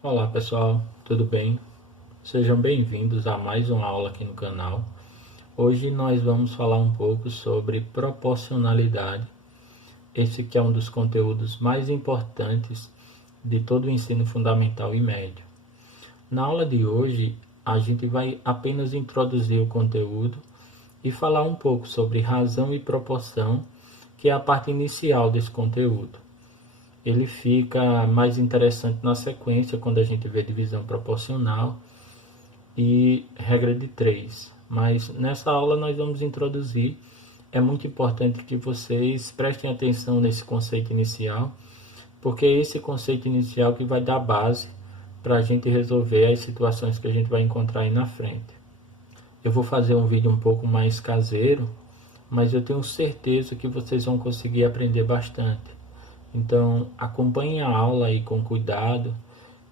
Olá pessoal, tudo bem? Sejam bem-vindos a mais uma aula aqui no canal. Hoje nós vamos falar um pouco sobre proporcionalidade. Esse que é um dos conteúdos mais importantes de todo o ensino fundamental e médio. Na aula de hoje, a gente vai apenas introduzir o conteúdo e falar um pouco sobre razão e proporção, que é a parte inicial desse conteúdo. Ele fica mais interessante na sequência, quando a gente vê divisão proporcional e regra de 3. Mas nessa aula nós vamos introduzir. É muito importante que vocês prestem atenção nesse conceito inicial, porque é esse conceito inicial que vai dar base para a gente resolver as situações que a gente vai encontrar aí na frente. Eu vou fazer um vídeo um pouco mais caseiro, mas eu tenho certeza que vocês vão conseguir aprender bastante. Então acompanhem a aula aí com cuidado,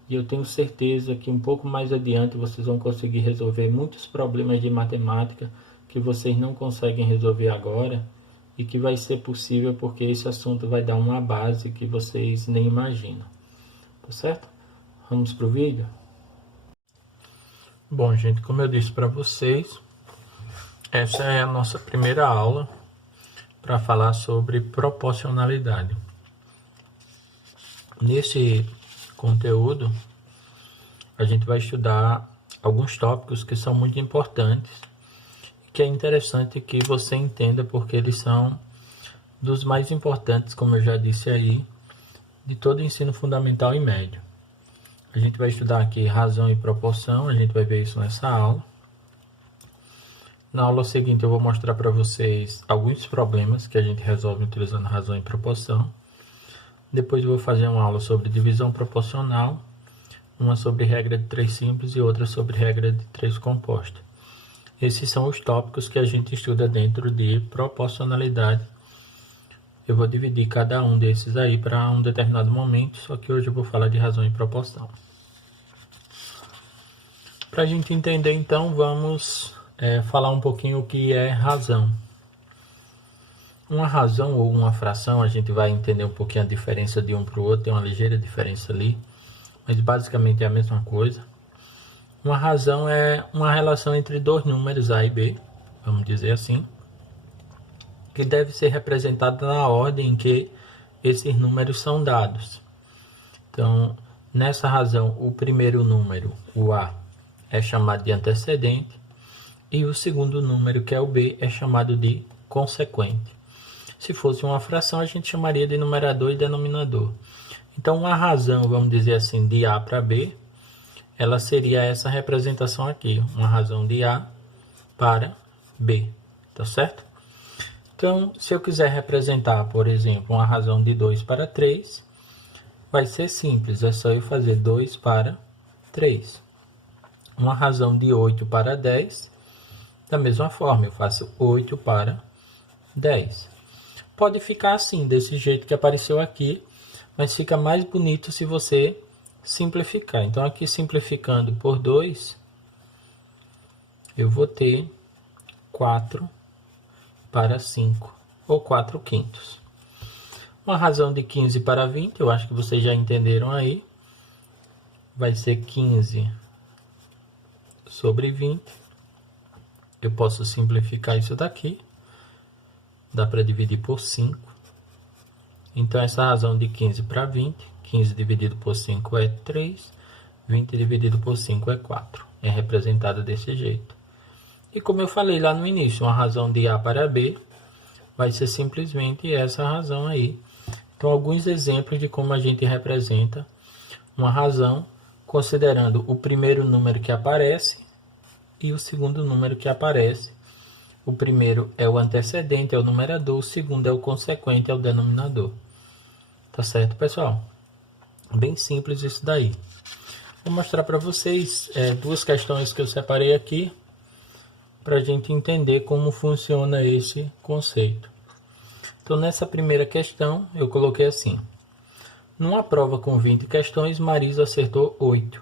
e eu tenho certeza que um pouco mais adiante vocês vão conseguir resolver muitos problemas de matemática que vocês não conseguem resolver agora, e que vai ser possível porque esse assunto vai dar uma base que vocês nem imaginam. Tá certo? Vamos pro vídeo? Bom, gente, como eu disse para vocês, essa é a nossa primeira aula para falar sobre proporcionalidade. Nesse conteúdo, a gente vai estudar alguns tópicos que são muito importantes, e que é interessante que você entenda porque eles são dos mais importantes, como eu já disse aí, de todo o ensino fundamental e médio. A gente vai estudar aqui razão e proporção, a gente vai ver isso nessa aula. Na aula seguinte eu vou mostrar para vocês alguns problemas que a gente resolve utilizando razão e proporção. Depois eu vou fazer uma aula sobre divisão proporcional, uma sobre regra de 3 simples e outra sobre regra de 3 composta. Esses são os tópicos que a gente estuda dentro de proporcionalidade. Eu vou dividir cada um desses aí para um determinado momento, só que hoje eu vou falar de razão e proporção. Para a gente entender, então, vamos falar um pouquinho o que é razão. Uma razão ou uma fração, a gente vai entender um pouquinho a diferença de um para o outro, tem uma ligeira diferença ali, mas basicamente é a mesma coisa. Uma razão é uma relação entre dois números A e B, vamos dizer assim, que deve ser representada na ordem em que esses números são dados. Então, nessa razão, o primeiro número, o A, é chamado de antecedente, e o segundo número, que é o B, é chamado de consequente. Se fosse uma fração, a gente chamaria de numerador e denominador. Então, uma razão, vamos dizer assim, de A para B, ela seria essa representação aqui, uma razão de A para B, tá certo? Então, se eu quiser representar, por exemplo, uma razão de 2 para 3, vai ser simples, é só eu fazer 2 para 3. Uma razão de 8 para 10, da mesma forma, eu faço 8 para 10. Pode ficar assim, desse jeito que apareceu aqui, mas fica mais bonito se você simplificar. Então, aqui simplificando por 2, eu vou ter 4 para 5, ou 4 quintos. Uma razão de 15 para 20, eu acho que vocês já entenderam aí, vai ser 15 sobre 20. Eu posso simplificar isso daqui, dá para dividir por 5. Então, essa razão de 15 para 20, 15 dividido por 5 é 3, 20 dividido por 5 é 4. É representada desse jeito. E como eu falei lá no início, uma razão de A para B vai ser simplesmente essa razão aí. Então, alguns exemplos de como a gente representa uma razão, considerando o primeiro número que aparece e o segundo número que aparece. O primeiro é o antecedente, é o numerador, o segundo é o consequente, é o denominador. Tá certo, pessoal? Bem simples isso daí. Vou mostrar para vocês duas questões que eu separei aqui, para a gente entender como funciona esse conceito. Então, nessa primeira questão, eu coloquei assim. Numa prova com 20 questões, Marisa acertou 8.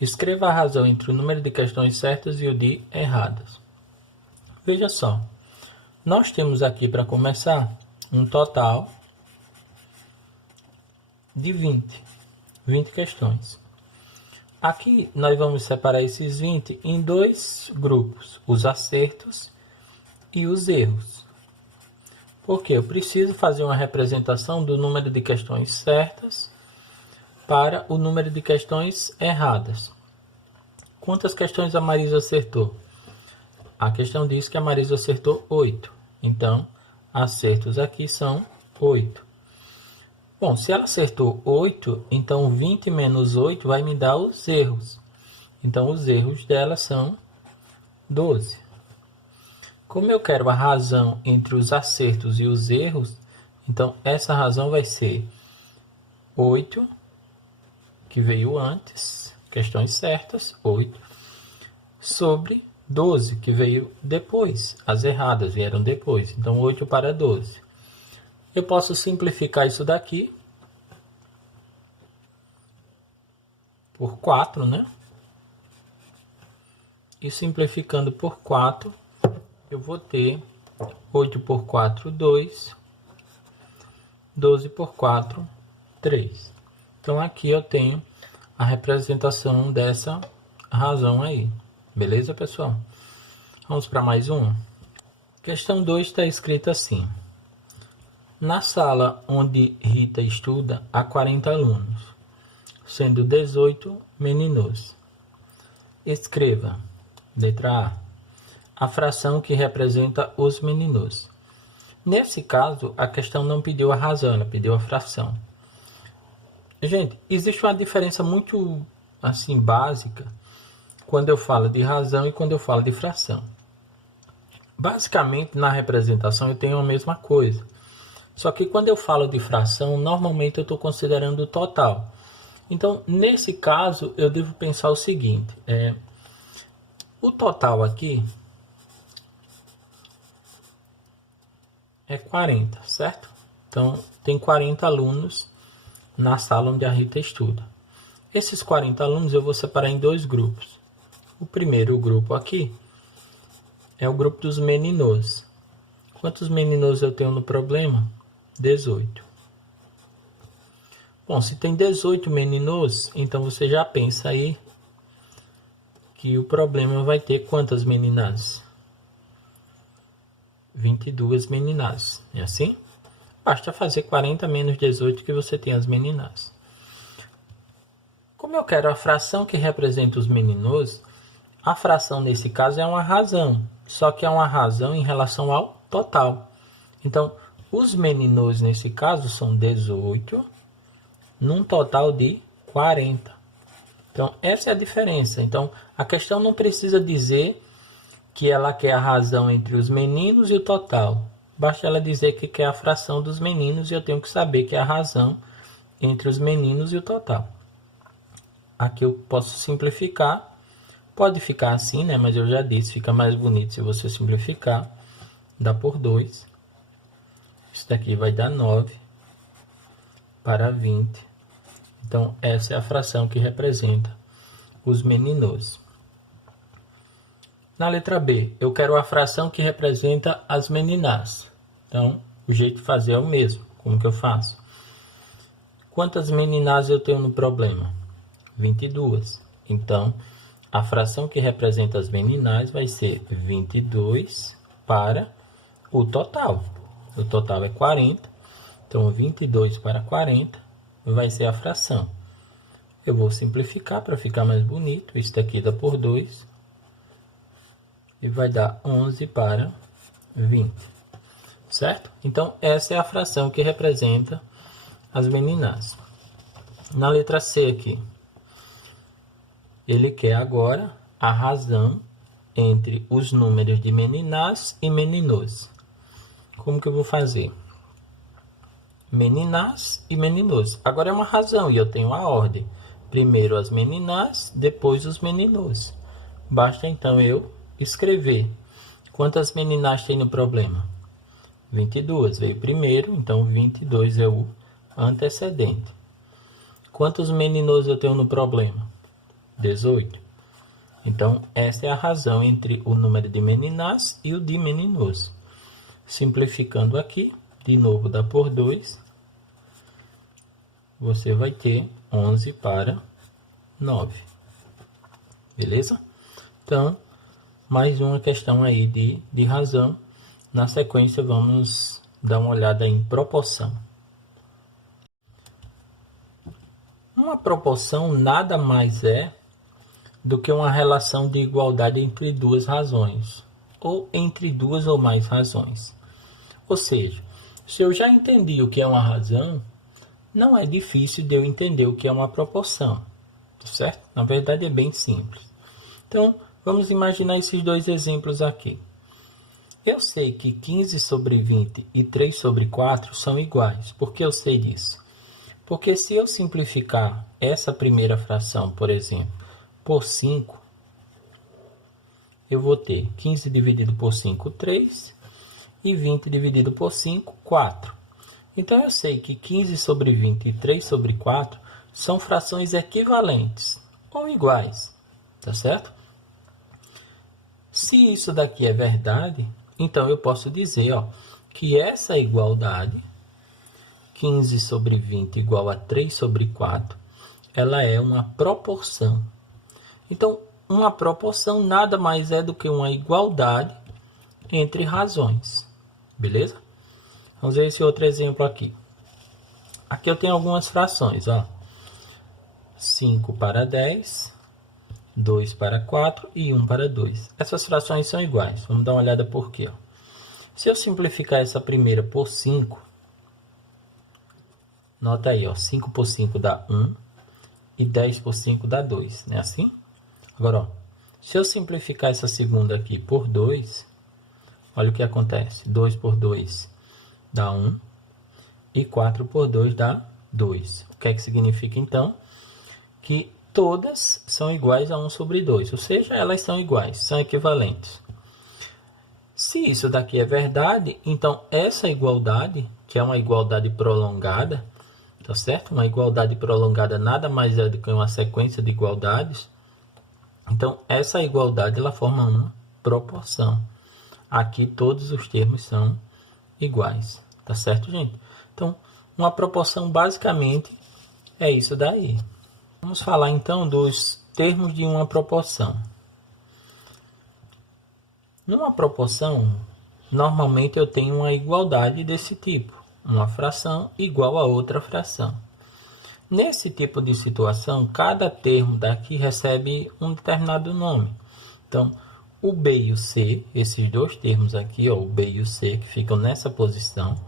Escreva a razão entre o número de questões certas e o de erradas. Veja só, nós temos aqui para começar um total de 20. 20 questões. Aqui nós vamos separar esses 20 em dois grupos, os acertos e os erros. Porque eu preciso fazer uma representação do número de questões certas para o número de questões erradas. Quantas questões a Marisa acertou? A questão diz que a Marisa acertou 8. Então, acertos aqui são 8. Bom, se ela acertou 8, então 20 menos 8 vai me dar os erros. Então, os erros dela são 12. Como eu quero a razão entre os acertos e os erros, então essa razão vai ser 8, que veio antes, questões certas, 8, sobre 12, que veio depois. As erradas vieram depois. Então, 8 para 12. Eu posso simplificar isso daqui por 4, né? E simplificando por 4, eu vou ter 8 por 4, 2. 12 por 4, 3. Então, aqui eu tenho a representação dessa razão aí. Beleza, pessoal? Vamos para mais um. Questão 2 está escrita assim. Na sala onde Rita estuda, há 40 alunos, sendo 18 meninos. Escreva, letra A fração que representa os meninos. Nesse caso, a questão não pediu a razão, ela pediu a fração. Gente, existe uma diferença muito assim básica quando eu falo de razão e quando eu falo de fração. Basicamente, na representação eu tenho a mesma coisa. Só que quando eu falo de fração, normalmente eu estou considerando o total. Então, nesse caso, eu devo pensar o seguinte. O total aqui é 40, certo? Então, tem 40 alunos na sala onde a Rita estuda. Esses 40 alunos eu vou separar em dois grupos. O primeiro grupo aqui é o grupo dos meninos. Quantos meninos eu tenho no problema? 18. Bom, se tem 18 meninos, então você já pensa aí que o problema vai ter quantas meninas? 22 meninas. É assim? Basta fazer 40 menos 18 que você tem as meninas. Como eu quero a fração que representa os meninos, a fração nesse caso é uma razão. Só que é uma razão em relação ao total. Então, os meninos nesse caso são 18, num total de 40. Então, essa é a diferença. Então, a questão não precisa dizer que ela quer a razão entre os meninos e o total. Basta ela dizer que quer a fração dos meninos e eu tenho que saber que é a razão entre os meninos e o total. Aqui eu posso simplificar. Pode ficar assim, né? Mas eu já disse, fica mais bonito se você simplificar. Dá por 2. Isso daqui vai dar 9 para 20. Então, essa é a fração que representa os meninos. Na letra B, eu quero a fração que representa as meninas. Então, o jeito de fazer é o mesmo. Como que eu faço? Quantas meninas eu tenho no problema? 22. Então, a fração que representa as meninas vai ser 22 para o total. O total é 40. Então, 22 para 40 vai ser a fração. Eu vou simplificar para ficar mais bonito. Isso daqui dá por 2. E vai dar 11 para 20. Certo? Então, essa é a fração que representa as meninas. Na letra C aqui, ele quer agora a razão entre os números de meninas e meninos. Como que eu vou fazer? Meninas e meninos. Agora é uma razão e eu tenho a ordem. Primeiro as meninas, depois os meninos. Basta então eu escrever. Quantas meninas tem no problema? 22. Veio primeiro, então 22 é o antecedente. Quantos meninos eu tenho no problema? 18. Então, essa é a razão entre o número de meninas e o de meninos. Simplificando aqui, de novo dá por 2. você vai ter 11 para 9. Beleza? Então, mais uma questão aí de razão. Na sequência, vamos dar uma olhada em proporção. Uma proporção nada mais é do que uma relação de igualdade entre duas razões, ou entre duas ou mais razões. Ou seja, se eu já entendi o que é uma razão, não é difícil de eu entender o que é uma proporção, certo? Na verdade é bem simples. Então, vamos imaginar esses dois exemplos aqui. Eu sei que 15 sobre 20 e 3 sobre 4 são iguais. Por que eu sei disso? Porque se eu simplificar essa primeira fração, por exemplo, por 5, eu vou ter 15 dividido por 5, 3, e 20 dividido por 5, 4. Então, eu sei que 15 sobre 20 e 3 sobre 4 são frações equivalentes, ou iguais, tá certo? Se isso daqui é verdade, então eu posso dizer que essa igualdade, 15 sobre 20 igual a 3 sobre 4, ela é uma proporção. Então, uma proporção nada mais é do que uma igualdade entre razões. Beleza? Vamos ver esse outro exemplo aqui. Aqui eu tenho algumas frações. 5 para 10, 2 para 4 e 1 para 2. Essas frações são iguais. Vamos dar uma olhada por quê. Se eu simplificar essa primeira por 5, nota aí, 5 por 5 dá 1 e 10 por 5 dá 2. Não é assim? Agora, se eu simplificar essa segunda aqui por 2, olha o que acontece. 2 por 2 dá 1 e 4 por 2 dá 2. O que é que significa, então? Que todas são iguais a 1 sobre 2, ou seja, elas são iguais, são equivalentes. Se isso daqui é verdade, então essa igualdade, que é uma igualdade prolongada, tá certo? Uma igualdade prolongada nada mais é do que uma sequência de igualdades. Então, essa igualdade ela forma uma proporção. Aqui todos os termos são iguais, tá certo, gente? Então, uma proporção basicamente é isso daí. Vamos falar então dos termos de uma proporção. Numa proporção, normalmente eu tenho uma igualdade desse tipo, uma fração igual a outra fração. Nesse tipo de situação, cada termo daqui recebe um determinado nome. Então, o B e o C, esses dois termos aqui, o B e o C, que ficam nessa posição,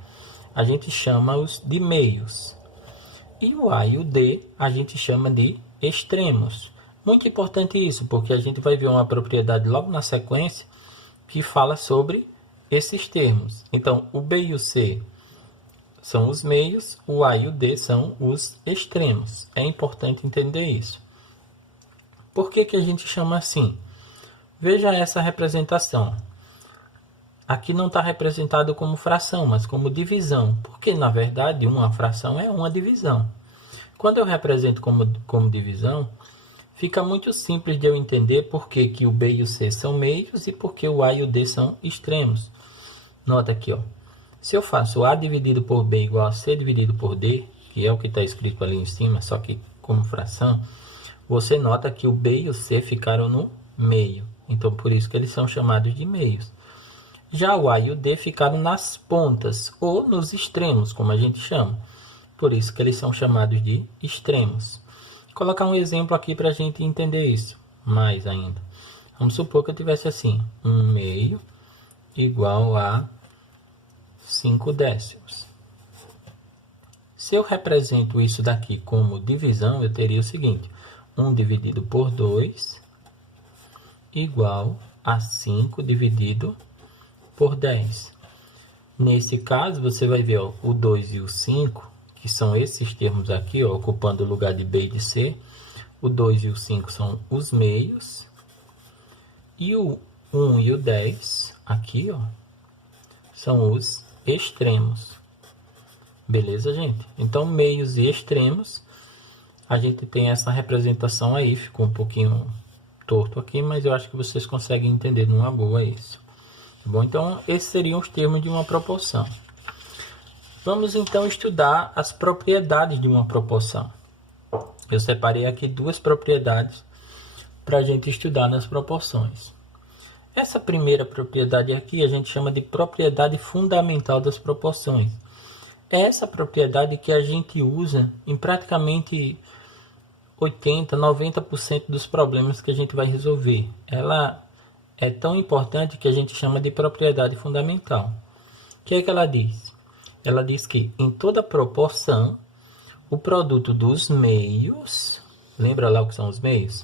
a gente chama-os de meios. E o A e o D, a gente chama de extremos. Muito importante isso, porque a gente vai ver uma propriedade logo na sequência que fala sobre esses termos. Então, o B e o C são os meios, o A e o D são os extremos. É importante entender isso. Por que que a gente chama assim? Veja essa representação. Aqui não está representado como fração, mas como divisão, porque na verdade uma fração é uma divisão. Quando eu represento como divisão, fica muito simples de eu entender por que que o B e o C são meios e por que o A e o D são extremos. Nota aqui, se eu faço A dividido por B igual a C dividido por D, que é o que está escrito ali em cima, só que como fração, você nota que o B e o C ficaram no meio. Então, por isso que eles são chamados de meios. Já o A e o D ficaram nas pontas, ou nos extremos, como a gente chama. Por isso que eles são chamados de extremos. Vou colocar um exemplo aqui para a gente entender isso mais ainda. Vamos supor que eu tivesse assim, 1 meio igual a 5 décimos. Se eu represento isso daqui como divisão, eu teria o seguinte, 1 dividido por 2 igual a 5 dividido por 10. Nesse caso, você vai ver o 2 e o 5, que são esses termos aqui, ocupando o lugar de B e de C. O 2 e o 5 são os meios. E o 1 e o 10, aqui, são os extremos. Beleza, gente? Então, meios e extremos, a gente tem essa representação aí. Ficou um pouquinho torto aqui, mas eu acho que vocês conseguem entender numa boa isso. Tá bom? Então, esses seriam os termos de uma proporção. Vamos então estudar as propriedades de uma proporção. Eu separei aqui duas propriedades para a gente estudar nas proporções. Essa primeira propriedade aqui a gente chama de propriedade fundamental das proporções. É essa propriedade que a gente usa em praticamente 80, 90% dos problemas que a gente vai resolver. Ela é tão importante que a gente chama de propriedade fundamental. O que é que ela diz? Ela diz que em toda proporção, o produto dos meios, lembra lá o que são os meios?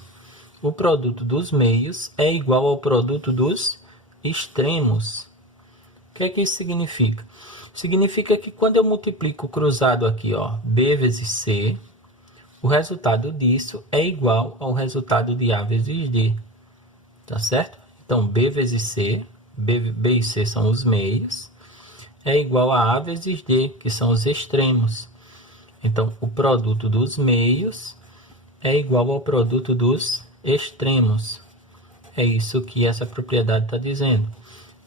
O produto dos meios é igual ao produto dos extremos. O que é que isso significa? Significa que quando eu multiplico o cruzado aqui, ó, B vezes C, o resultado disso é igual ao resultado de A vezes D. Tá certo? Então, B vezes C, B e C são os meios, é igual a A vezes D, que são os extremos. Então, o produto dos meios é igual ao produto dos extremos. É isso que essa propriedade está dizendo.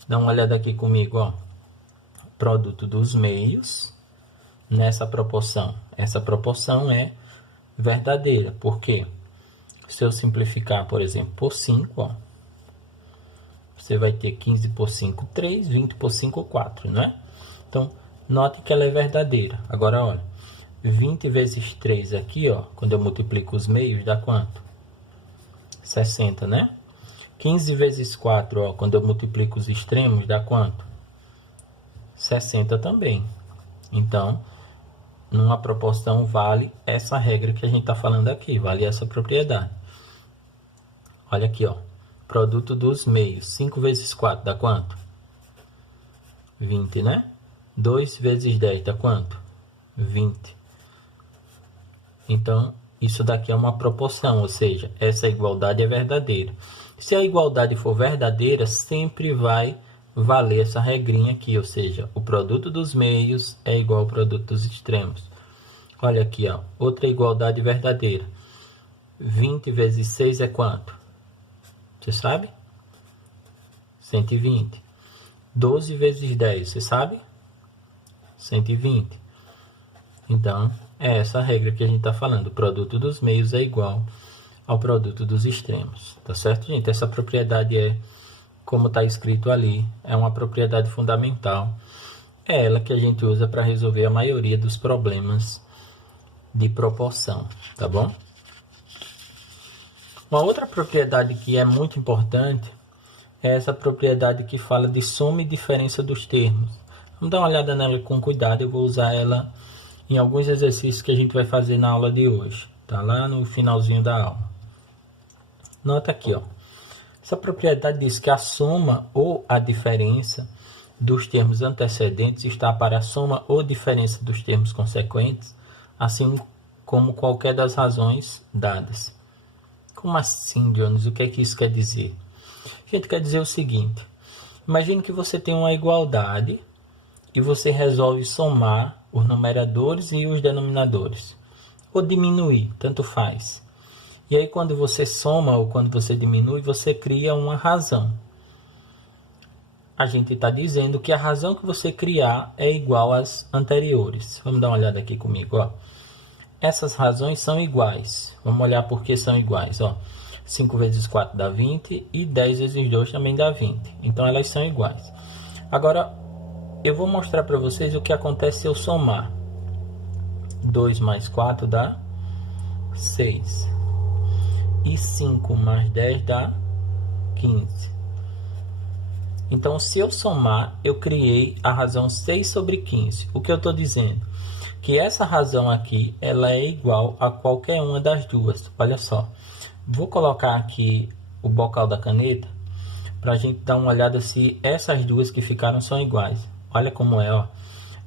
Dá uma olhada aqui comigo, ó. Produto dos meios nessa proporção. Essa proporção é verdadeira. Por quê? Se eu simplificar, por exemplo, por 5, ó, você vai ter 15 por 5, 3, 20 por 5, 4, não é? Então, note que ela é verdadeira. Agora, olha, 20 vezes 3 aqui, ó, quando eu multiplico os meios, dá quanto? 60, né? 15 vezes 4, ó, quando eu multiplico os extremos, dá quanto? 60 também. Então, numa proporção vale essa regra que a gente está falando aqui, vale essa propriedade. Olha aqui, ó, produto dos meios, 5 vezes 4 dá quanto? 20, né? 2 vezes 10 dá quanto? 20. Então, isso daqui é uma proporção, ou seja, essa igualdade é verdadeira. Se a igualdade for verdadeira, sempre vai valer essa regrinha aqui, ou seja, o produto dos meios é igual ao produto dos extremos. Olha aqui, ó, outra igualdade verdadeira. 20 vezes 6 é quanto? Você sabe? 120. 12 vezes 10, você sabe? 120. Então, é essa a regra que a gente está falando. O produto dos meios é igual ao produto dos extremos. Tá certo, gente? Essa propriedade é, como está escrito ali, é uma propriedade fundamental. É ela que a gente usa para resolver a maioria dos problemas de proporção, tá bom? Uma outra propriedade que é muito importante é essa propriedade que fala de soma e diferença dos termos. Vamos dar uma olhada nela com cuidado, eu vou usar ela em alguns exercícios que a gente vai fazer na aula de hoje. Tá lá no finalzinho da aula. Nota aqui, ó. Essa propriedade diz que a soma ou a diferença dos termos antecedentes está para a soma ou diferença dos termos consequentes, assim como qualquer das razões dadas. Como assim, Jones? O que é que isso quer dizer? A gente quer dizer o seguinte. Imagine que você tem uma igualdade e você resolve somar os numeradores e os denominadores. Ou diminuir, tanto faz. E aí quando você soma ou quando você diminui, você cria uma razão. A gente está dizendo que a razão que você criar é igual às anteriores. Vamos dar uma olhada aqui comigo, ó. Essas razões são iguais. Vamos olhar por que são iguais, ó. 5 vezes 4 dá 20 e 10 vezes 2 também dá 20. Então elas são iguais. Agora, eu vou mostrar para vocês o que acontece se eu somar. 2 mais 4 dá 6. E 5 mais 10 dá 15. Então, se eu somar, eu criei a razão 6 sobre 15. O que eu estou dizendo? Que essa razão aqui, ela é igual a qualquer uma das duas. Olha só. Vou colocar aqui o bocal da caneta para a gente dar uma olhada se essas duas que ficaram são iguais. Olha como é, ó.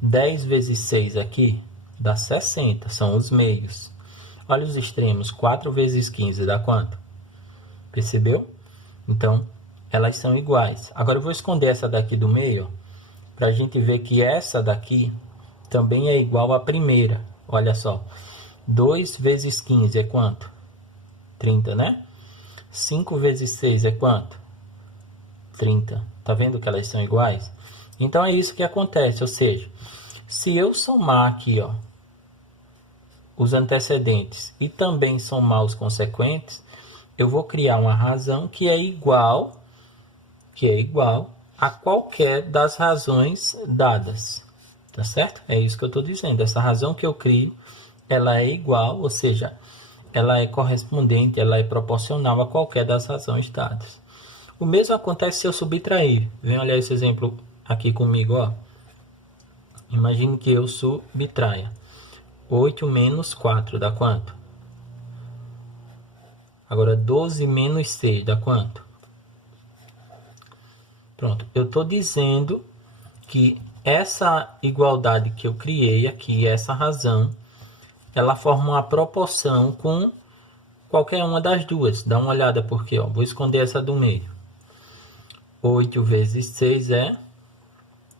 10 vezes 6 aqui dá 60, são os meios. Olha os extremos, 4 vezes 15 dá quanto? Percebeu? Então, elas são iguais. Agora eu vou esconder essa daqui do meio, para a gente ver que essa daqui também é igual à primeira. Olha só. 2 vezes 15 é quanto? 30, né? 5 vezes 6 é quanto? 30. Tá vendo que elas são iguais? Então é isso que acontece, ou seja, Se eu somar aqui, ó, os antecedentes e também somar os consequentes, eu vou criar uma razão que é igual a qualquer das razões dadas, tá certo? É isso que eu estou dizendo. Essa razão que eu crio, ela é igual, ou seja, ela é correspondente, ela é proporcional a qualquer das razões dadas. O mesmo acontece se eu subtrair. Vem olhar esse exemplo aqui comigo, ó. Imagine que eu subtraia 8 menos 4 dá quanto? Agora 12 menos 6 dá quanto? Pronto, eu estou dizendo que essa igualdade que eu criei aqui, essa razão, ela forma uma proporção com qualquer uma das duas. Dá uma olhada porque, ó, vou esconder essa do meio. 8 vezes 6 é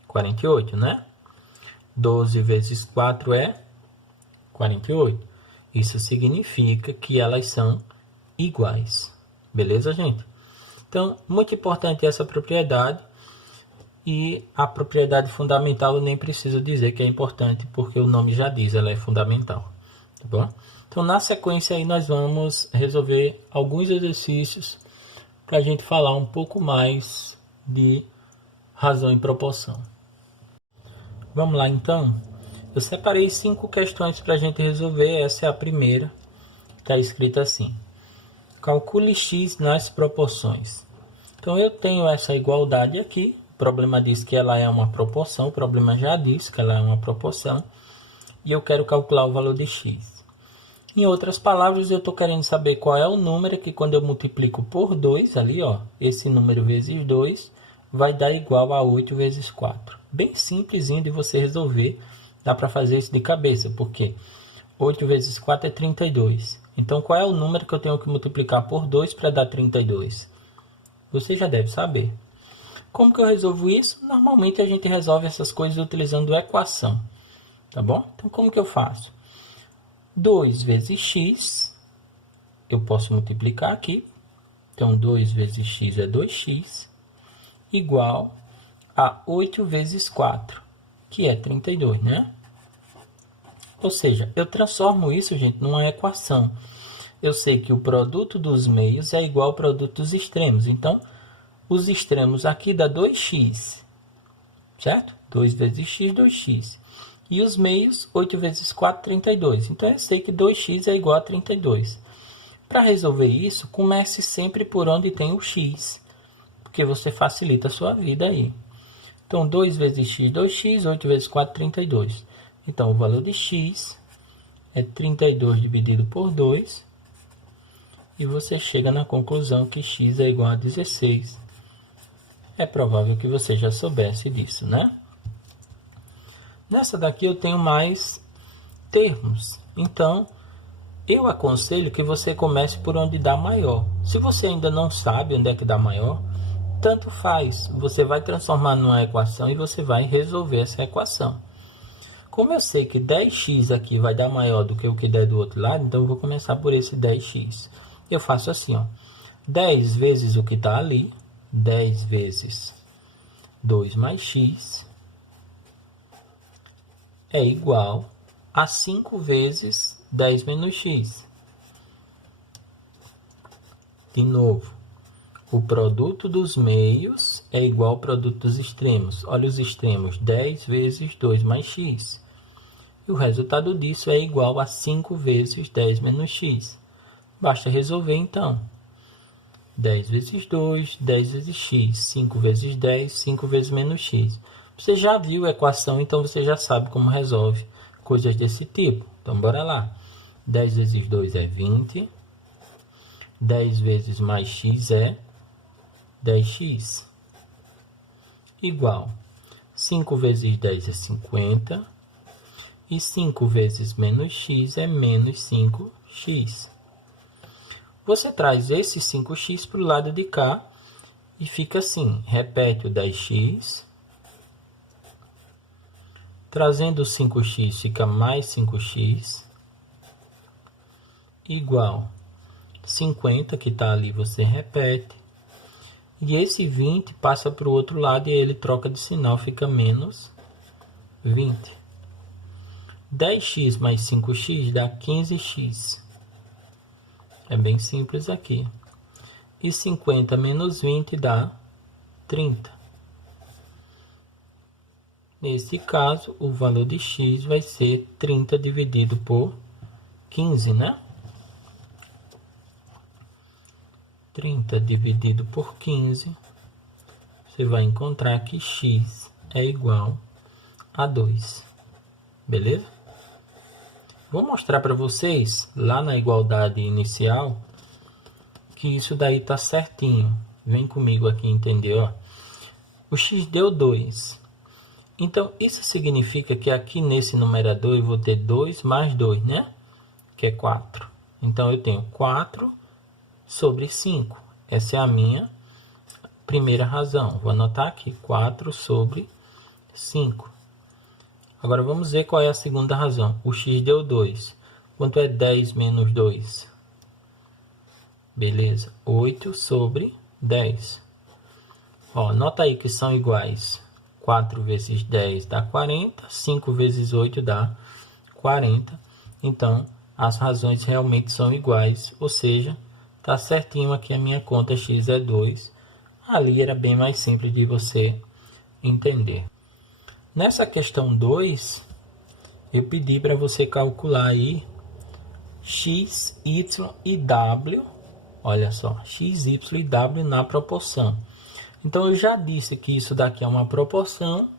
48, né? 12 vezes 4 é 48. Isso significa que elas são iguais. Beleza, gente? Então, muito importante essa propriedade. E a propriedade fundamental eu nem preciso dizer que é importante, porque o nome já diz, ela é fundamental. Tá bom? Então, na sequência aí nós vamos resolver alguns exercícios para a gente falar um pouco mais de razão e proporção. Vamos lá, então. Eu separei 5 questões para a gente resolver. Essa é a primeira. Está escrita assim: calcule x nas proporções. Então, eu tenho essa igualdade aqui. O problema diz que ela é uma proporção. O problema já diz que ela é uma proporção. E eu quero calcular o valor de x. Em outras palavras, eu estou querendo saber qual é o número que quando eu multiplico por 2, ali, ó, esse número vezes 2, vai dar igual a 8 vezes 4. Bem simplesinho de você resolver. Dá para fazer isso de cabeça, porque 8 vezes 4 é 32. Então, qual é o número que eu tenho que multiplicar por 2 para dar 32? Você já deve saber. Como que eu resolvo isso? Normalmente a gente resolve essas coisas utilizando equação. Tá bom? Então, como que eu faço? 2 vezes x, eu posso multiplicar aqui. Então, 2 vezes x é 2x, igual a 8 vezes 4, que é 32, né? Ou seja, eu transformo isso, gente, numa equação. Eu sei que o produto dos meios é igual ao produto dos extremos. Então, os extremos aqui dá 2x, certo? 2 vezes x, 2x. E os meios, 8 vezes 4, 32. Então, eu sei que 2x é igual a 32. Para resolver isso, comece sempre por onde tem o x, porque você facilita a sua vida aí. Então, 2 vezes x, 2x, 8 vezes 4, 32. Então, o valor de x é 32 dividido por 2. E você chega na conclusão que x é igual a 16. É provável que você já soubesse disso, né? Nessa daqui eu tenho mais termos. Então, eu aconselho que você comece por onde dá maior. Se você ainda não sabe onde é que dá maior, tanto faz. Você vai transformar numa equação e você vai resolver essa equação. Como eu sei que 10x aqui vai dar maior do que o que der do outro lado, então eu vou começar por esse 10x. Eu faço assim, ó. 10 vezes o que está ali, 10 vezes 2 mais x, é igual a 5 vezes 10 menos x. De novo, o produto dos meios é igual ao produto dos extremos. Olha os extremos, 10 vezes 2 mais x. E o resultado disso é igual a 5 vezes 10 menos x. Basta resolver, então. 10 vezes 2, 10 vezes x. 5 vezes 10, 5 vezes menos x. Você já viu a equação, então você já sabe como resolve coisas desse tipo. Então, bora lá. 10 vezes 2 é 20. 10 vezes mais x é 10x. Igual. 5 vezes 10 é 50. E 5 vezes menos x é menos 5x. Você traz esse 5x para o lado de cá e fica assim. Repete o 10x. Trazendo o 5x fica mais 5x. Igual 50 que está ali, você repete. E esse 20 passa para o outro lado e ele troca de sinal, fica menos 20. 10x mais 5x dá 15x. É bem simples aqui. E 50 menos 20 dá 30. Nesse caso, o valor de x vai ser 30 dividido por 15, né? 30 dividido por 15, você vai encontrar que x é igual a 2. Beleza? Vou mostrar para vocês, lá na igualdade inicial, que isso daí tá certinho. Vem comigo aqui entender, ó. O x deu 2. Então, isso significa que aqui nesse numerador eu vou ter 2 mais 2, né? Que é 4. Então, eu tenho 4 sobre 5. Essa é a minha primeira razão. Vou anotar aqui, 4 sobre 5. Agora, vamos ver qual é a segunda razão. O x deu 2. Quanto é 10 menos 2? Beleza, 8 sobre 10. Ó, nota aí que são iguais. 4 vezes 10 dá 40, 5 vezes 8 dá 40. Então, as razões realmente são iguais, ou seja, tá certinho aqui a minha conta, x é 2. Ali era bem mais simples de você entender. Nessa questão 2, eu pedi para você calcular aí x, y e w. Olha só, x, y e w na proporção. Então, eu já disse que isso daqui é uma proporção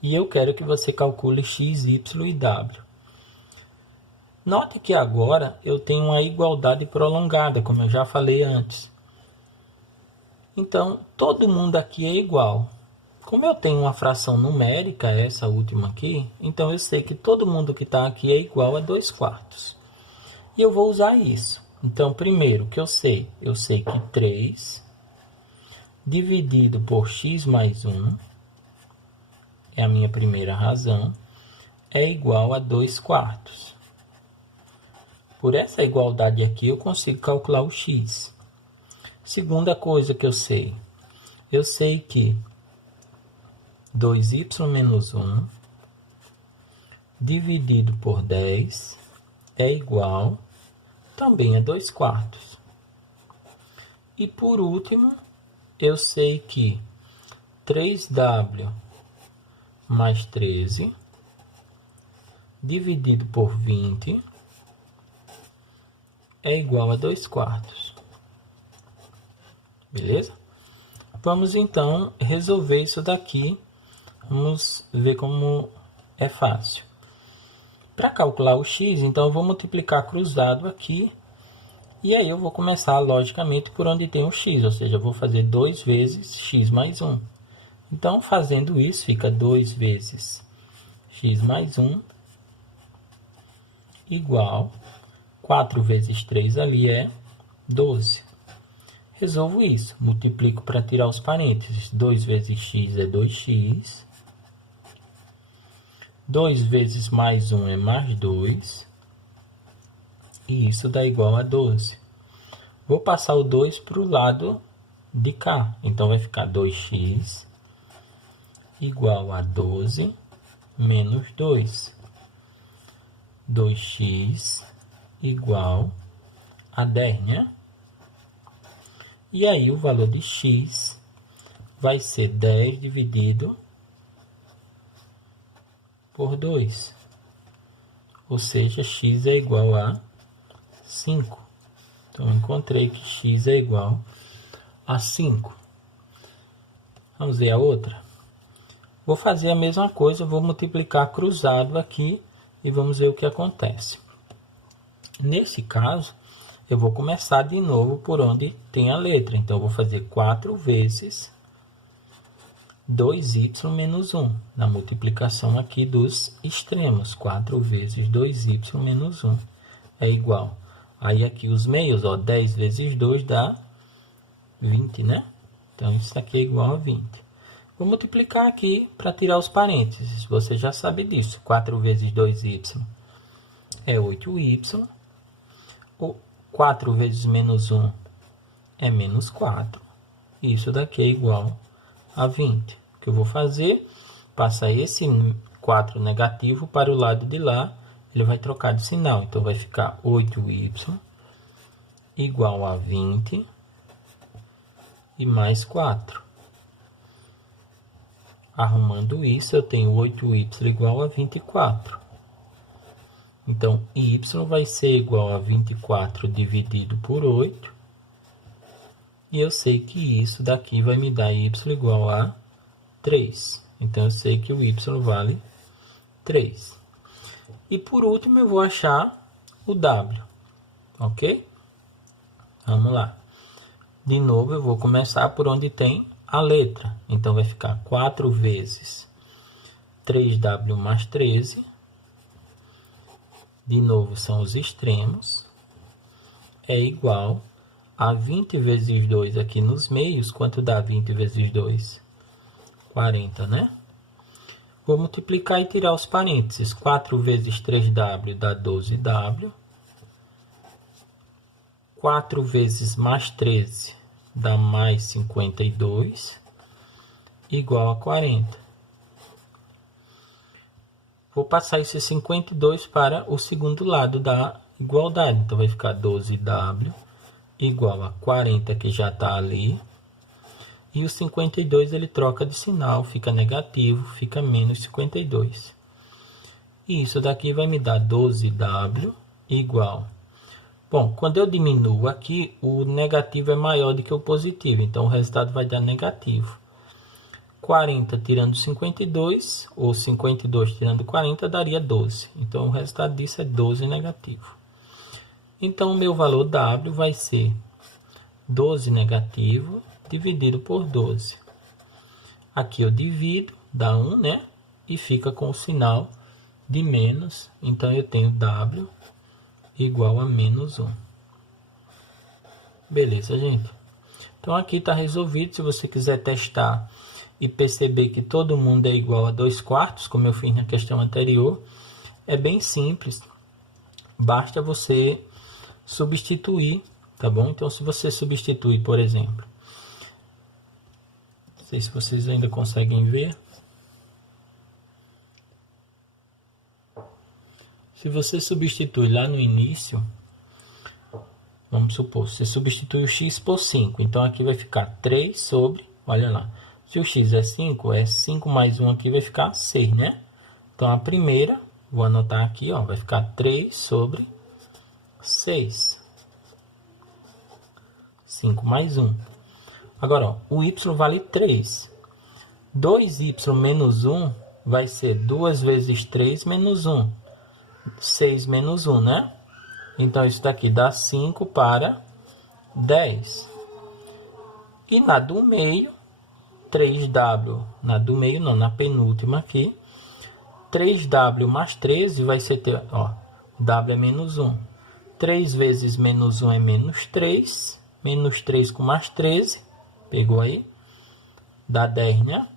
e eu quero que você calcule x, y e w. Note que agora eu tenho uma igualdade prolongada, como eu já falei antes. Então, todo mundo aqui é igual. Como eu tenho uma fração numérica, essa última aqui, então eu sei que todo mundo que está aqui é igual a 2/4. E eu vou usar isso. Então, primeiro que eu sei que 3 dividido por x mais 1, é a minha primeira razão, é igual a 2/4. Por essa igualdade aqui, eu consigo calcular o x. Segunda coisa que eu sei que 2y menos 1 dividido por 10 é igual também a 2/4. E por último, eu sei que 3w mais 13 dividido por 20 é igual a 2/4. Beleza? Vamos então resolver isso daqui. Vamos ver como é fácil. Para calcular o x, então eu vou multiplicar cruzado aqui. E aí eu vou começar logicamente por onde tem o x, ou seja, eu vou fazer 2 vezes x mais 1. Então, fazendo isso, fica 2 vezes x mais 1 igual 4 vezes 3 ali é 12. Resolvo isso, multiplico para tirar os parênteses. 2 vezes x é 2x. 2 vezes mais 1 é mais 2. E isso dá igual a 12. Vou passar o 2 para o lado de cá. Então, vai ficar 2x igual a 12 menos 2. 2x igual a 10, né? E aí, o valor de x vai ser 10 dividido por 2. Ou seja, x é igual a 5. Então, eu encontrei que x é igual a 5. Vamos ver a outra? Vou fazer a mesma coisa, vou multiplicar cruzado aqui e vamos ver o que acontece. Nesse caso, eu vou começar de novo por onde tem a letra. Então, eu vou fazer 4 vezes 2y menos 1. Na multiplicação aqui dos extremos. 4 vezes 2y menos 1 é igual. Aí aqui os meios, ó, 10 vezes 2 dá 20, né? Então, isso aqui é igual a 20. Vou multiplicar aqui para tirar os parênteses. Você já sabe disso. 4 vezes 2y é 8y. 4 vezes menos 1 é menos 4. Isso daqui é igual a 20. O que eu vou fazer? Passar esse 4 negativo para o lado de lá. ele vai trocar de sinal. Então, vai ficar 8y igual a 20 e mais 4. Arrumando isso, eu tenho 8y igual a 24. Então, y vai ser igual a 24 dividido por 8. E eu sei que isso daqui vai me dar y igual a 3. Então, eu sei que o y vale 3. E por último, eu vou achar o w. Ok? Vamos lá. De novo, eu vou começar por onde tem a letra. Então, vai ficar 4 vezes 3w mais 13. De novo, são os extremos. É igual a 20 vezes 2 aqui nos meios. Quanto dá 20 vezes 2? 40, né? Vou multiplicar e tirar os parênteses. 4 vezes 3w dá 12w. 4 vezes mais 13 dá mais 52, igual a 40. Vou passar esse 52 para o segundo lado da igualdade. Então, vai ficar 12w igual a 40, que já está ali. E o 52 ele troca de sinal, fica negativo, fica menos 52. E isso daqui vai me dar 12w igual. Bom, quando eu diminuo aqui, o negativo é maior do que o positivo. Então, o resultado vai dar negativo. 40 tirando 52, ou 52 tirando 40, daria 12. Então, o resultado disso é 12 negativo. Então, o meu valor W vai ser 12 negativo dividido por 12. Aqui eu divido, dá 1, né? E fica com o sinal de menos. Então, eu tenho W igual a menos 1. Beleza, gente? Então, aqui está resolvido. Se você quiser testar e perceber que todo mundo é igual a 2/4, como eu fiz na questão anterior, é bem simples. Basta você substituir, tá bom? Então, se você substituir, por exemplo, não sei se vocês ainda conseguem ver. Se você substitui lá no início, vamos supor, você substitui o x por 5. Então, aqui vai ficar 3 sobre, olha lá. Se o x é 5, é 5 mais 1 aqui vai ficar 6, né? Então, a primeira, vou anotar aqui, ó, vai ficar 3 sobre 6. 5 mais 1. Agora, ó, o y vale 3. 2y menos 1 vai ser 2 vezes 3 menos 1. 6 menos 1, né? Então, isso daqui dá 5 para 10. E na do meio, 3w, na do meio não, na penúltima aqui, 3w mais 13 vai ser, ó, w é menos 1. 3 vezes menos 1 é menos 3. Menos 3 com mais 13, pegou aí? Dá 10, né?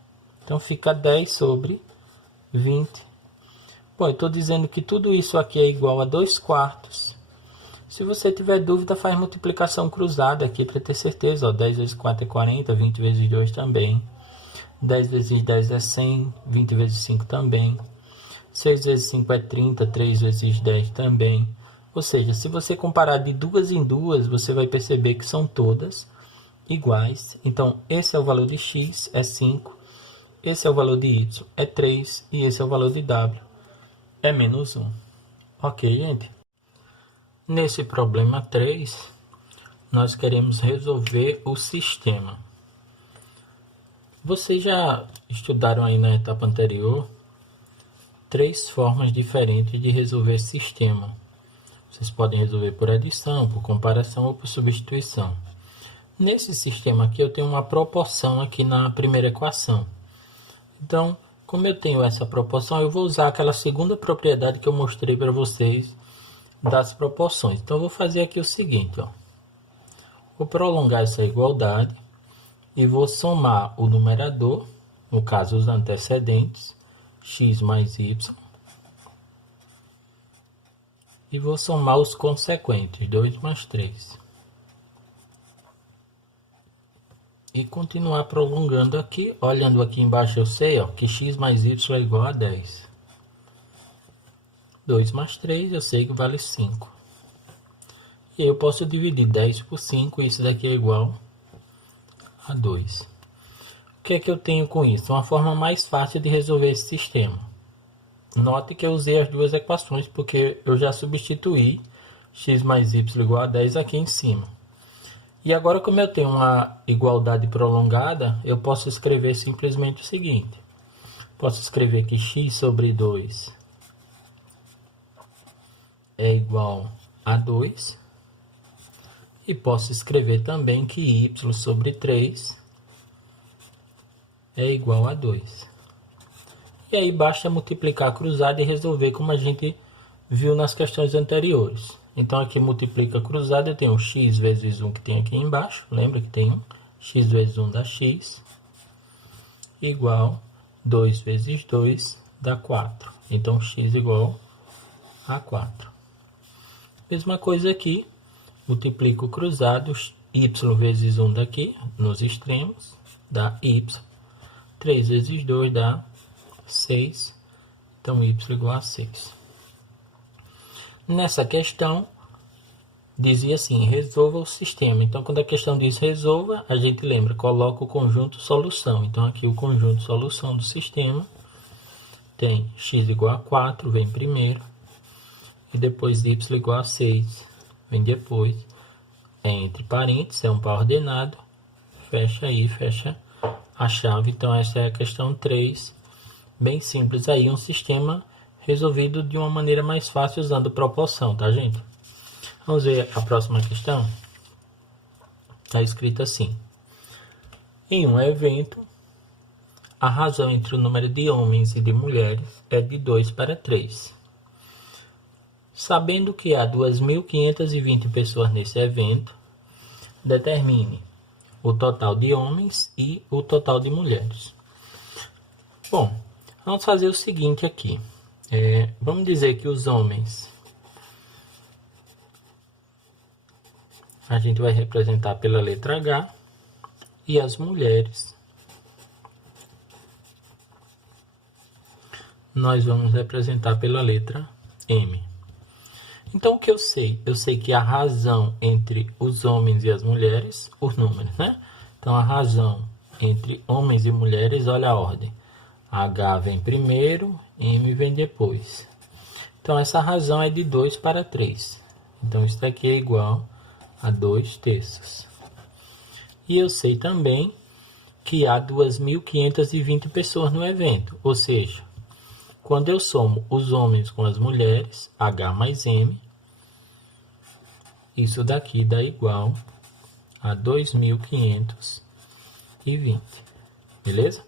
Então, fica 10 sobre 20. Bom, eu estou dizendo que tudo isso aqui é igual a 2/4. Se você tiver dúvida, faz multiplicação cruzada aqui para ter certeza. Ó, 10 vezes 4 é 40, 20 vezes 2 também. 10 vezes 10 é 100, 20 vezes 5 também. 6 vezes 5 é 30, 3 vezes 10 também. Ou seja, se você comparar de duas em duas, você vai perceber que são todas iguais. Então, esse é o valor de x, é 5. Esse é o valor de y, é 3. E esse é o valor de w, é menos 1. Ok, gente? Nesse problema 3, nós queremos resolver o sistema. Vocês já estudaram aí na etapa anterior 3 formas diferentes de resolver sistema. Vocês podem resolver por adição, por comparação ou por substituição. Nesse sistema aqui, eu tenho uma proporção aqui na primeira equação. Então, como eu tenho essa proporção, eu vou usar aquela segunda propriedade que eu mostrei para vocês das proporções. Então, eu vou fazer aqui o seguinte, ó. Vou prolongar essa igualdade e vou somar o numerador, no caso os antecedentes, x mais y, e vou somar os consequentes, 2 mais 3. E continuar prolongando aqui. Olhando aqui embaixo, eu sei, ó, que x mais y é igual a 10. 2 mais 3, eu sei que vale 5. E aí eu posso dividir 10 por 5, e isso daqui é igual a 2. O que é que eu tenho com isso? Uma forma mais fácil de resolver esse sistema. Note que eu usei as duas equações, porque eu já substituí x mais y igual a 10 aqui em cima. E agora, como eu tenho uma igualdade prolongada, eu posso escrever simplesmente o seguinte. Posso escrever que x sobre 2 é igual a 2. E posso escrever também que y sobre 3 é igual a 2. E aí basta multiplicar cruzado e resolver como a gente viu nas questões anteriores. Então aqui multiplica cruzado, eu tenho x vezes 1 que tem aqui embaixo. Lembra que tem 1? X vezes 1 dá x. Igual 2 vezes 2 dá 4. Então x igual a 4. Mesma coisa aqui. Multiplico cruzados, y vezes 1 daqui, nos extremos, dá y. 3 vezes 2 dá 6. Então y igual a 6. Nessa questão, dizia assim, resolva o sistema. Então, quando a questão diz resolva, a gente lembra, coloca o conjunto solução. Então, aqui o conjunto solução do sistema tem x igual a 4, vem primeiro. E depois y igual a 6, vem depois. É entre parênteses, é um par ordenado. Fecha aí, fecha a chave. Então, essa é a questão 3. Bem simples aí, um sistema resolvido de uma maneira mais fácil usando proporção, tá, gente? Vamos ver a próxima questão. Está escrito assim. Em um evento, a razão entre o número de homens e de mulheres é de 2 para 3. Sabendo que há 2.520 pessoas nesse evento, determine o total de homens e o total de mulheres. Bom, vamos fazer o seguinte aqui. Vamos dizer que os homens a gente vai representar pela letra H e as mulheres nós vamos representar pela letra M. Então, o que eu sei? Eu sei que a razão entre os homens e as mulheres, os números, né? Então, a razão entre homens e mulheres, olha a ordem. H vem primeiro, M vem depois. Então, essa razão é de 2 para 3. Então, isso daqui é igual a 2 terços. E eu sei também que há 2.520 pessoas no evento. Ou seja, quando eu somo os homens com as mulheres, H mais M, isso daqui dá igual a 2.520. Beleza?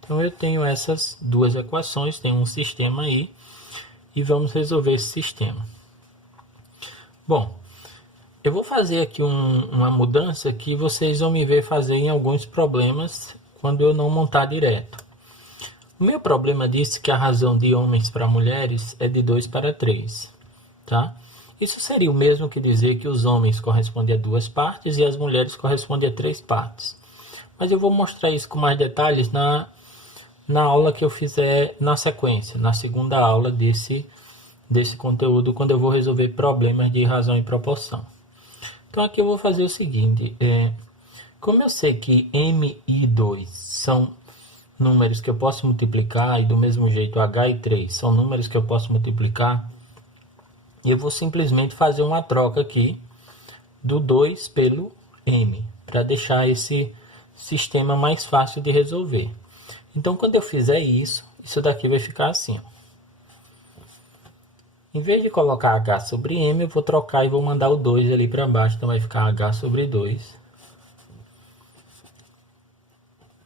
Então, eu tenho essas duas equações, tem um sistema aí, e vamos resolver esse sistema. Bom, eu vou fazer aqui uma mudança que vocês vão me ver fazer em alguns problemas quando eu não montar direto. O meu problema disse que a razão de homens para mulheres é de 2 para 3, tá? Isso seria o mesmo que dizer que os homens correspondem a 2 partes e as mulheres correspondem a 3 partes. Mas eu vou mostrar isso com mais detalhes na aula que eu fizer na sequência, na segunda aula desse conteúdo, quando eu vou resolver problemas de razão e proporção. Então aqui eu vou fazer o seguinte, como eu sei que M e 2 são números que eu posso multiplicar, e do mesmo jeito H e 3 são números que eu posso multiplicar, eu vou simplesmente fazer uma troca aqui do 2 pelo M, para deixar esse sistema mais fácil de resolver. Então, quando eu fizer isso, isso daqui vai ficar assim, ó. Em vez de colocar H sobre M, eu vou trocar e vou mandar o 2 ali para baixo. Então, vai ficar H sobre 2.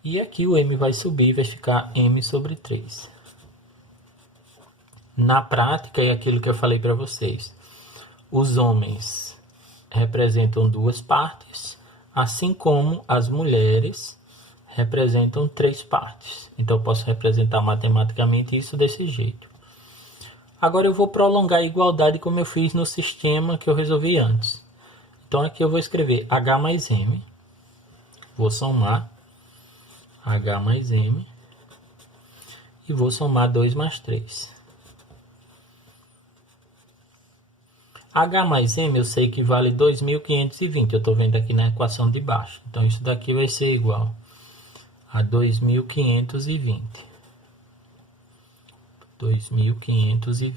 E aqui o M vai subir, vai ficar M sobre 3. Na prática, é aquilo que eu falei para vocês. Os homens representam 2 partes, assim como as mulheres representam 3 partes. Então, eu posso representar matematicamente isso desse jeito. Agora, eu vou prolongar a igualdade como eu fiz no sistema que eu resolvi antes. Então, aqui eu vou escrever H mais M. Vou somar H mais M. E vou somar 2 mais 3. H mais M eu sei que vale 2.520. Eu estou vendo aqui na equação de baixo. Então, isso daqui vai ser igual a 2.520. 2.520.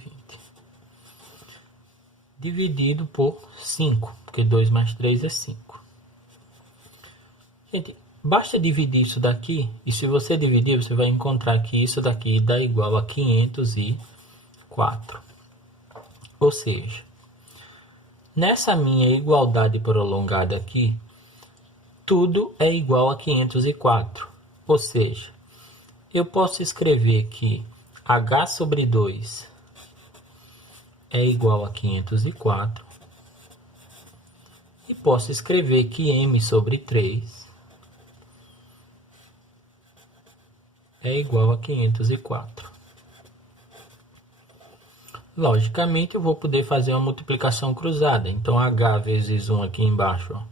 Dividido por 5. Porque 2 mais 3 é 5. Gente, basta dividir isso daqui. E se você dividir, você vai encontrar que isso daqui dá igual a 504. Ou seja, nessa minha igualdade prolongada aqui, tudo é igual a 504. Ou seja, eu posso escrever que H sobre 2 é igual a 504. E posso escrever que M sobre 3 é igual a 504. Logicamente, eu vou poder fazer uma multiplicação cruzada. Então, H vezes 1 aqui embaixo, ó,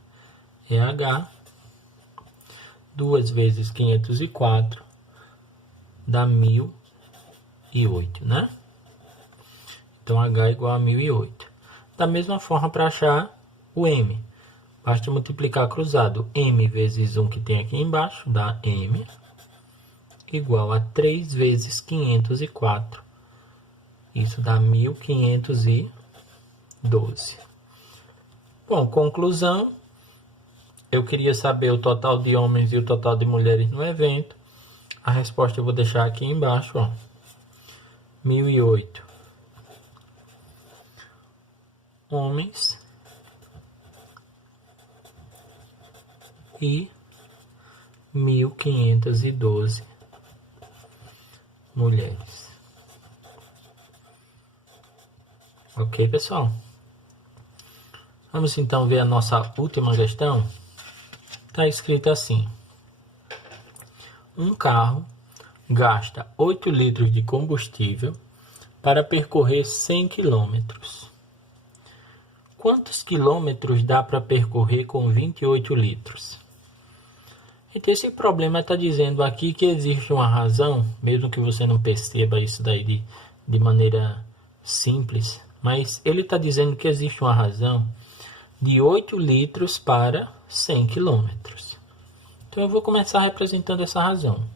é H. 2 vezes 504 dá 1008, né? Então, H é igual a 1008. Da mesma forma, para achar o M, basta multiplicar cruzado. M vezes 1 que tem aqui embaixo dá M igual a 3 vezes 504. Isso dá 1512. Bom, conclusão. Eu queria saber o total de homens e o total de mulheres no evento. A resposta eu vou deixar aqui embaixo, ó. 1008 homens e 1512 mulheres. Ok, pessoal? Vamos então ver a nossa última questão. Está escrito assim: um carro gasta 8 litros de combustível para percorrer 100 quilômetros. Quantos quilômetros dá para percorrer com 28 litros? Então, esse problema está dizendo aqui que existe uma razão, mesmo que você não perceba isso daí de maneira simples, mas ele está dizendo que existe uma razão de 8 litros para 100 quilômetros. Então, eu vou começar representando essa razão.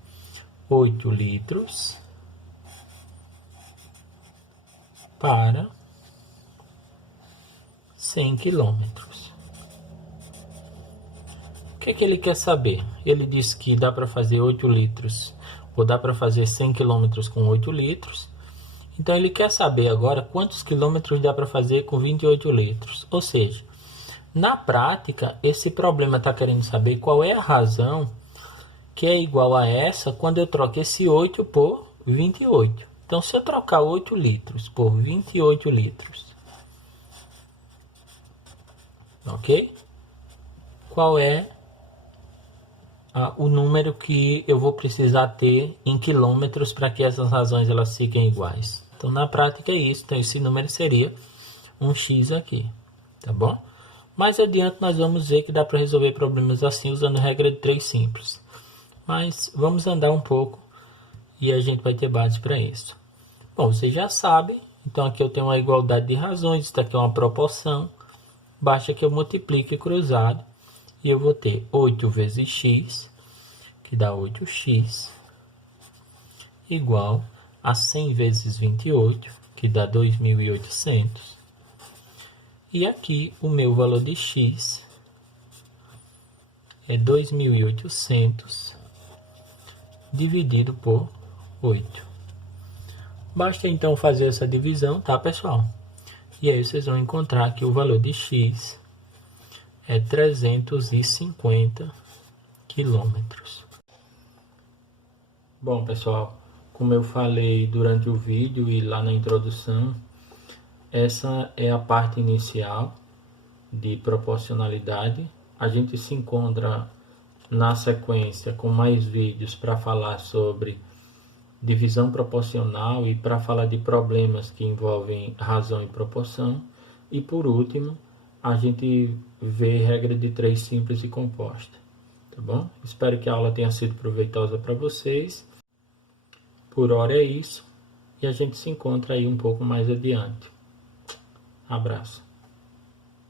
8 litros para 100 quilômetros. O que é que ele quer saber? Ele diz que dá para fazer 8 litros, ou dá para fazer 100 quilômetros com 8 litros. Então, ele quer saber agora quantos quilômetros dá para fazer com 28 litros. Ou seja, na prática, esse problema está querendo saber qual é a razão que é igual a essa quando eu troco esse 8 por 28. Então, se eu trocar 8 litros por 28 litros, ok? Qual é o número que eu vou precisar ter em quilômetros para que essas razões elas fiquem iguais? Então, na prática é isso. Então, esse número seria um x aqui, tá bom? Mais adiante nós vamos ver que dá para resolver problemas assim usando regra de 3 simples. Mas vamos andar um pouco e a gente vai ter base para isso. Bom, vocês já sabem. Então aqui eu tenho uma igualdade de razões. Isso aqui é uma proporção. Basta que eu multiplique cruzado. E eu vou ter 8 vezes x, que dá 8x, igual a 100 vezes 28, que dá 2.800. E aqui o meu valor de x é 2.800 dividido por 8. Basta então fazer essa divisão, tá, pessoal? E aí vocês vão encontrar que o valor de x é 350 quilômetros. Bom, pessoal, como eu falei durante o vídeo e lá na introdução, essa é a parte inicial de proporcionalidade. A gente se encontra na sequência com mais vídeos para falar sobre divisão proporcional e para falar de problemas que envolvem razão e proporção. E por último, a gente vê regra de 3 simples e composta. Tá bom? Espero que a aula tenha sido proveitosa para vocês. Por hora é isso. E a gente se encontra aí um pouco mais adiante. Abraço.